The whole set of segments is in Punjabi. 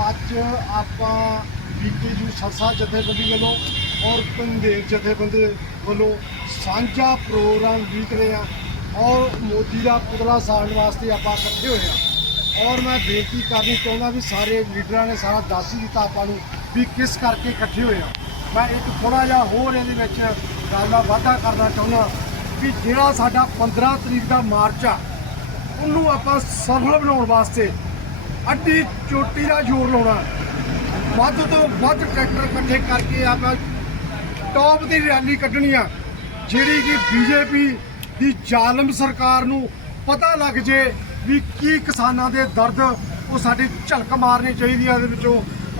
ਅੱਜ ਆਪਾਂ ਬੀਕੇਯੂ ਸਰਸਾ ਜਥੇਬੰਦੀ ਵੱਲੋਂ ਔਰ ਪੰਦੇਰ ਜਥੇਬੰਦੀ ਵੱਲੋਂ ਸਾਂਝਾ ਪ੍ਰੋਗਰਾਮ ਜੀਤ ਰਹੇ ਆ ਔਰ ਮੋਦੀ ਦਾ ਪੁਤਲਾ ਸਾੜਨ ਵਾਸਤੇ ਆਪਾਂ ਇਕੱਠੇ ਹੋਏ ਆ ਔਰ ਮੈਂ ਬੇਨਤੀ ਕਰਨੀ ਚਾਹੁੰਦਾ ਵੀ ਸਾਰੇ ਲੀਡਰਾਂ ਨੇ, ਸਾਰਾ ਦੱਸ ਹੀ ਦਿੱਤਾ ਆਪਾਂ ਨੂੰ ਵੀ ਕਿਸ ਕਰਕੇ ਇਕੱਠੇ ਹੋਏ ਆ ਮੈਂ ਇੱਕ ਥੋੜਾ ਜਿਹਾ ਹੋਰ ਇਹਦੇ ਵਿੱਚ ਗੱਲ ਦਾ ਵਾਅਦਾ ਕਰਨਾ ਚਾਹੁੰਦਾ ਕਿ ਜਿਹੜਾ ਸਾਡਾ 15 ਤਰੀਕ ਦਾ ਮਾਰਚ ਆ, ਉਹਨੂੰ ਆਪਾਂ ਸਫਲ ਬਣਾਉਣ ਵਾਸਤੇ ਅੱਡੀ ਚੋਟੀ ਦਾ ਜ਼ੋਰ ਲਾਉਣਾ। ਵੱਧ ਤੋਂ ਵੱਧ ਟਰੈਕਟਰ ਇਕੱਠੇ ਕਰਕੇ ਆਪਾਂ ਟੌਪ ਦੀ ਰੈਲੀ ਕੱਢਣੀ ਆ, ਜਿਹੜੀ ਕਿ ਬੀਜੇਪੀ ਦੀ ਜ਼ਾਲਮ ਸਰਕਾਰ ਨੂੰ ਪਤਾ ਲੱਗ ਜੇ ਵੀ ਕੀ ਕਿਸਾਨਾਂ ਦੇ ਦਰਦ ਉਹ ਸਾਡੀ ਝਲਕ ਮਾਰਨੀ ਚਾਹੀਦੀ ਆ ਇਹਦੇ ਵਿੱਚੋਂ,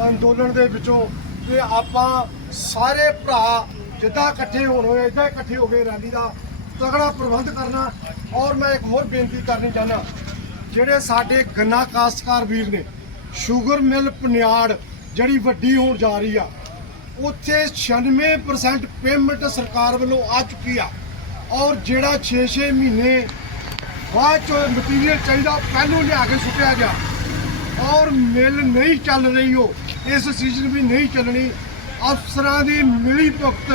ਅੰਦੋਲਨ ਦੇ ਵਿੱਚੋਂ। ਤੇ ਆਪਾਂ ਸਾਰੇ ਭਰਾ ਜਿੱਦਾਂ ਇਕੱਠੇ ਹੋਣ ਹੋਏ ਇਦਾਂ ਇਕੱਠੇ ਹੋ ਗਏ ਰੈਲੀ ਦਾ ਤਗੜਾ ਪ੍ਰਬੰਧ ਕਰਨਾ। ਔਰ ਮੈਂ ਇੱਕ ਹੋਰ ਬੇਨਤੀ ਕਰਨੀ ਚਾਹੁੰਦਾ ਜਿਹੜੇ ਸਾਡੇ ਗੰਨਾ ਕਾਸ਼ਤਕਾਰ ਵੀਰ ਨੇ, ਸ਼ੂਗਰ ਮਿਲ ਪਨਿਆੜ ਜਿਹੜੀ ਵੱਡੀ ਹੋਣ ਜਾ ਰਹੀ ਆ, ਉੱਥੇ 96% ਪੇਮੈਂਟ ਸਰਕਾਰ ਵੱਲੋਂ ਆ ਚੁੱਕੀ ਆ। ਔਰ ਜਿਹੜਾ 6-6 ਮਹੀਨੇ ਬਾਅਦ ਚ ਮਟੀਰੀਅਲ ਚਾਹੀਦਾ, ਪਹਿਲੋਂ ਲਿਆ ਕੇ ਸੁੱਟਿਆ ਗਿਆ। ਔਰ ਮਿਲ ਨਹੀਂ ਚੱਲ ਰਹੀ ਉਹ, ਇਸ ਸੀਜ਼ਨ ਵੀ ਨਹੀਂ ਚੱਲਣੀ। ਅਫਸਰਾਂ ਦੀ ਮਿਲੀ ਭੁਗਤ,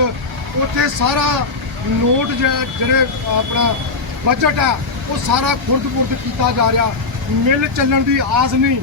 ਉੱਥੇ ਸਾਰਾ ਨੋਟ ਜਿਹੜੇ ਆਪਣਾ ਬਜਟ ਹੈ, ਉਹ ਸਾਰਾ ਖੁਰਦ-ਬੁਰਦ ਕੀਤਾ ਜਾ ਰਿਹਾ। ਮਿਲ ਚੱਲਣ ਦੀ ਆਸ ਨਹੀਂ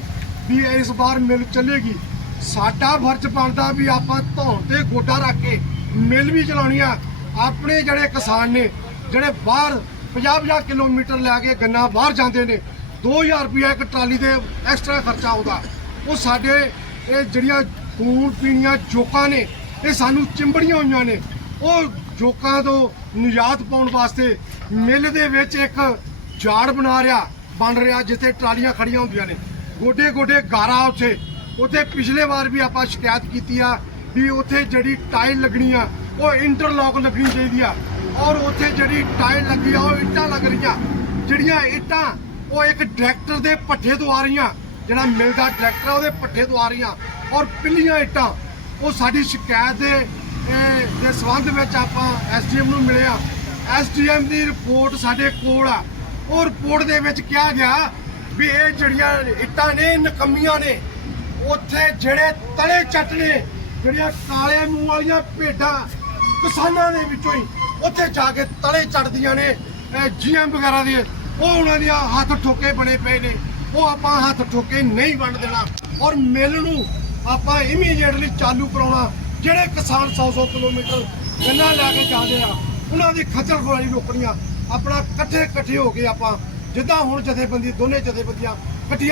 ਵੀ ਇਸ ਵਾਰ ਮਿਲ ਚੱਲੇਗੀ। ਸਾਡਾ ਫਰਜ਼ ਬਣਦਾ ਵੀ ਆਪਾਂ ਧੌਣ ਤੇ ਗੋਡਾ ਰੱਖ ਕੇ ਮਿਲ ਵੀ ਚਲਾਉਣੀ ਆ। ਆਪਣੇ ਜਿਹੜੇ ਕਿਸਾਨ ਨੇ, ਜਿਹੜੇ ਬਾਹਰ 50-50 ਕਿਲੋਮੀਟਰ ਲੈ ਕੇ ਗੰਨਾ ਬਾਹਰ ਜਾਂਦੇ ਨੇ 2000 ਰੁਪਏ ਇੱਕ ਟਰਾਲੀ ਦੇ ਐਕਸਟਰਾ ਖਰਚਾ ਆਉਂਦਾ। ਉਹ ਸਾਡੇ, ਇਹ ਜਿਹੜੀਆਂ ਖੂਨ ਪੀਣੀਆਂ ਜੋਕਾਂ ਨੇ, ਇਹ ਸਾਨੂੰ ਚਿੰਬੜੀਆਂ ਹੋਈਆਂ ਨੇ। ਉਹ ਜੋਕਾਂ ਤੋਂ ਨਿਜਾਤ ਪਾਉਣ ਵਾਸਤੇ ਮਿੱਲ ਦੇ ਵਿੱਚ ਇੱਕ ਝਾੜ ਬਣਾ ਰਿਹਾ, ਬਣ ਰਿਹਾ ਜਿੱਥੇ ਟਰਾਲੀਆਂ ਖੜੀਆਂ ਹੁੰਦੀਆਂ ਨੇ। ਗੋਡੇ ਗੋਡੇ ਗਾਰਾ ਉੱਥੇ। ਉੱਥੇ ਪਿਛਲੇ ਵਾਰ ਵੀ ਆਪਾਂ ਸ਼ਿਕਾਇਤ ਕੀਤੀ ਆ ਵੀ ਉੱਥੇ ਜਿਹੜੀ ਟਾਈਲ ਲੱਗਣੀ ਆ, ਉਹ ਇੰਟਰਲੌਕ ਲੱਗਣੀ ਚਾਹੀਦੀ ਆ। ਔਰ ਉੱਥੇ ਜਿਹੜੀ ਟਾਈਲ ਲੱਗੀ ਆ, ਉਹ ਇੱਟਾਂ ਲੱਗ ਰਹੀਆਂ। ਜਿਹੜੀਆਂ ਇੱਟਾਂ, ਉਹ ਇੱਕ ਡਾਇਰੈਕਟਰ ਦੇ ਪੱਠੇ ਤੋਂ ਆ ਰਹੀਆਂ। ਜਿਹੜਾ ਮਿਲਦਾ ਡਾਇਰੈਕਟਰ ਆ, ਉਹਦੇ ਪੱਠੇ ਤੋਂ ਆ ਰਹੀਆਂ। ਔਰ ਪਿੱਲੀਆਂ ਇੱਟਾਂ, ਉਹ ਸਾਡੀ ਸ਼ਿਕਾਇਤ ਦੇ ਦੇ ਸੰਬੰਧ ਵਿੱਚ ਆਪਾਂ ਐਸਡੀਐਮ ਨੂੰ ਮਿਲੇ ਆ ਐਸਡੀਐਮ ਦੀ ਰਿਪੋਰਟ ਸਾਡੇ ਕੋਲ ਆ। ਉਹ ਰਿਪੋਰਟ ਦੇ ਵਿੱਚ ਕਿਹਾ ਗਿਆ ਵੀ ਇਹ ਜਿਹੜੀਆਂ ਇੱਟਾਂ ਨੇ ਇਹ ਨਕਮੀਆਂ ਨੇ, ਉੱਥੇ ਜਿਹੜੇ ਤਲੇ ਚੱਟ ਨੇ, ਜਿਹੜੀਆਂ ਕਾਲੇ ਮੂੰਹ ਵਾਲੀਆਂ ਭੇਡਾਂ ਕਿਸਾਨਾਂ ਦੇ ਵਿੱਚੋਂ ਹੀ ਉੱਥੇ ਜਾ ਕੇ ਤਲੇ ਚੜਦੀਆਂ ਨੇ ਜੀਐਮ ਵਗੈਰਾ ਦੇ। ਉਹ ਉਹਨਾਂ ਦੀਆਂ ਹੱਥ ਠੋਕੇ ਬਣੇ ਪਏ ਨੇ। ਉਹ ਆਪਾਂ ਹੱਥ ਠੋਕੇ ਨਹੀਂ ਵੰਡ ਦੇਣਾ। ਔਰ ਮਿਲ ਨੂੰ ਆਪਾਂ ਇਮੀਡੀਏਟਲੀ ਚਾਲੂ ਕਰਾਉਣਾ। ਜਿਹੜੇ ਕਿਸਾਨ 100-100 ਕਿਲੋਮੀਟਰ ਗੰਨਾ ਲੈ ਕੇ ਜਾਂਦੇ ਆ, ਉਹਨਾਂ ਦੀ ਖੱਜਲ ਖੁਆਰੀ ਰੋਕਣੀਆਂ ਆਪਣਾ ਇਕੱਠੇ ਇਕੱਠੇ ਹੋ ਕੇ ਆਪਾਂ ਜਿੱਦਾਂ ਹੁਣ ਜਥੇਬੰਦੀ, ਦੋਨੇ ਜਥੇਬੰਦੀਆਂ ਇਕੱਠੀਆਂ